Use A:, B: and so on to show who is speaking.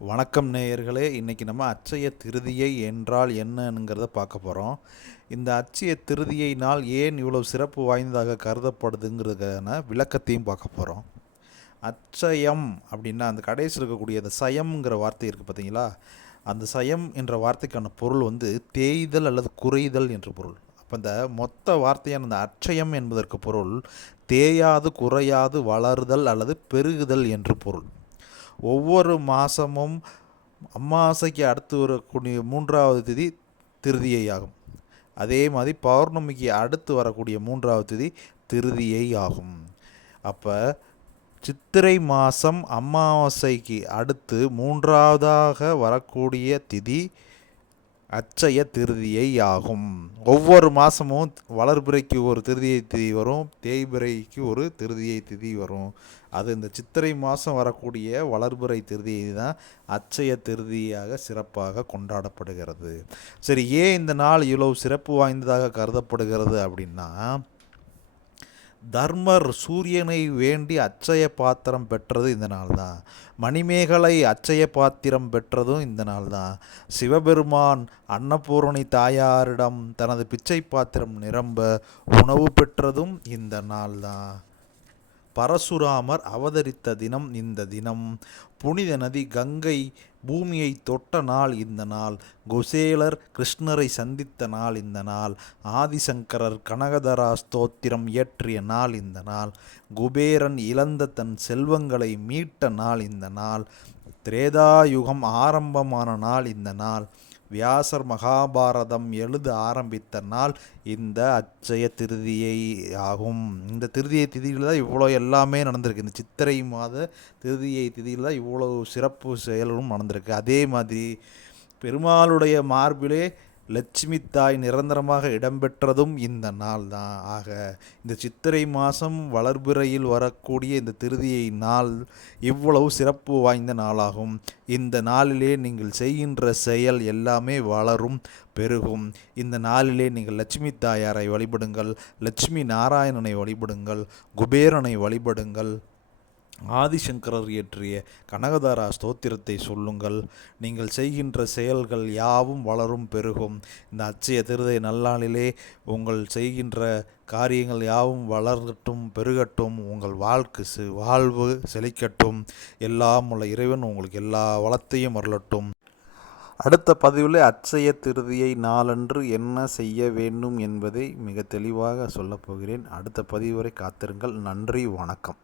A: வணக்கம் நேயர்களே இன்றைக்கி நம்ம அச்சய திருதியை என்றால் என்னங்கிறத பார்க்க போகிறோம் இந்த அச்சய திருதியை நாள் ஏன் இவ்வளோ சிறப்பு வாய்ந்ததாக கருதப்படுதுங்கிறதுக்கான விளக்கத்தையும் பார்க்க போகிறோம் அச்சயம் அப்படின்னா அந்த கடைசியில் இருக்கக்கூடிய அந்த சயம்ங்கிற வார்த்தை இருக்குது பார்த்தீங்களா அந்த சயம் என்ற வார்த்தைக்கான பொருள் வந்து தேய்தல் அல்லது குறைதல் என்று பொருள். அப்போ இந்த மொத்த வார்த்தையான அந்த அச்சயம் என்பதற்கு பொருள் தேயாது குறையாது வளருதல் அல்லது பெருகுதல் என்று பொருள். ஒவ்வொரு மாதமும் அம்மாசைக்கு அடுத்து வரக்கூடிய மூன்றாவது திதி திருதியை ஆகும் அதே மாதிரி பௌர்ணமிக்கு அடுத்து வரக்கூடிய மூன்றாவது திதி திருதியை ஆகும் அப்போ சித்திரை மாதம் அமாவாசைக்கு அடுத்து மூன்றாவதாக வரக்கூடிய திதி அச்சய திருதியை ஆகும். ஒவ்வொரு மாதமும் வளர்பிறைக்கு ஒரு திருதியை திதி வரும் தேய்பிறைக்கு ஒரு திருதியை திதி வரும். அது இந்த சித்திரை மாதம் வரக்கூடிய வளர்பிறை திருதியை தான் அச்சய திருதியாக சிறப்பாக கொண்டாடப்படுகிறது. சரி ஏன் இந்த நாள் இவ்வளவு சிறப்பு வாய்ந்ததாக கருதப்படுகிறது அப்படின்னா தர்மர் சூரியனை வேண்டி அச்சய பாத்திரம் பெற்றது இந்த நாள் தான் மணிமேகலை அச்சய பாத்திரம் பெற்றதும் இந்த நாள் தான் சிவபெருமான் அன்னபூரணி தாயாரிடம் தனது பிச்சை பாத்திரம் நிரம்ப உணவு பெற்றதும் இந்த நாள் தான் பரசுராமர் அவதரித்த தினம் இந்த தினம். புனித நதி கங்கை பூமியை தொட்ட நாள் இந்த நாள். குசேலர் கிருஷ்ணரை சந்தித்த நாள் இந்த நாள். ஆதிசங்கரர் கனகதரா ஸ்தோத்திரம் இயற்றிய நாள் இந்த நாள். குபேரன் இழந்த தன் செல்வங்களை மீட்ட நாள் இந்த நாள். திரேதாயுகம் ஆரம்பமான நாள் இந்த நாள். வியாசர் மகாபாரதம் எழுத ஆரம்பித்த நாள் இந்த அச்சய திருதியை ஆகும். இந்த திருதியை திதியில் தான் இவ்வளோ எல்லாமே நடந்திருக்கு. இந்த சித்திரை மாத திருதியை திதியில் தான் இவ்வளோ சிறப்பு செயலும் நடந்திருக்கு. அதே மாதிரி பெருமாளுடைய மார்பிலே லட்சுமி தாய் நிரந்தரமாக இடம்பெற்றதும் இந்த நாள் தான் ஆக இந்த சித்திரை மாதம் வளர்பிறையில் வரக்கூடிய இந்த திருதியை நாள் இவ்வளவு சிறப்பு வாய்ந்த நாளாகும். இந்த நாளிலே நீங்கள் செய்கின்ற செயல் எல்லாமே வளரும் பெருகும். இந்த நாளிலே நீங்கள் லட்சுமி தாயாரை வழிபடுங்கள் லட்சுமி நாராயணனை வழிபடுங்கள் குபேரனை வழிபடுங்கள் ஆதிசங்கரர் இயற்றிய கனகதாரா ஸ்தோத்திரத்தை சொல்லுங்கள். நீங்கள் செய்கின்ற செயல்கள் யாவும் வளரும் பெருகும். இந்த அச்சய திருதை நல்லாளிலே உங்கள் செய்கின்ற காரியங்கள் யாவும் வளரட்டும் பெருகட்டும். உங்கள் வாழ்க்கை வாழ்வு செழிக்கட்டும். எல்லாம் உள்ள இறைவன் உங்களுக்கு எல்லா வளத்தையும் அருளட்டும். அடுத்த பதிவில் அச்சய திருதியை நாளன்று என்ன செய்ய வேண்டும் என்பதை மிக தெளிவாக சொல்லப்போகிறேன் அடுத்த பதிவு வரை காத்திருங்கள். நன்றி வணக்கம்.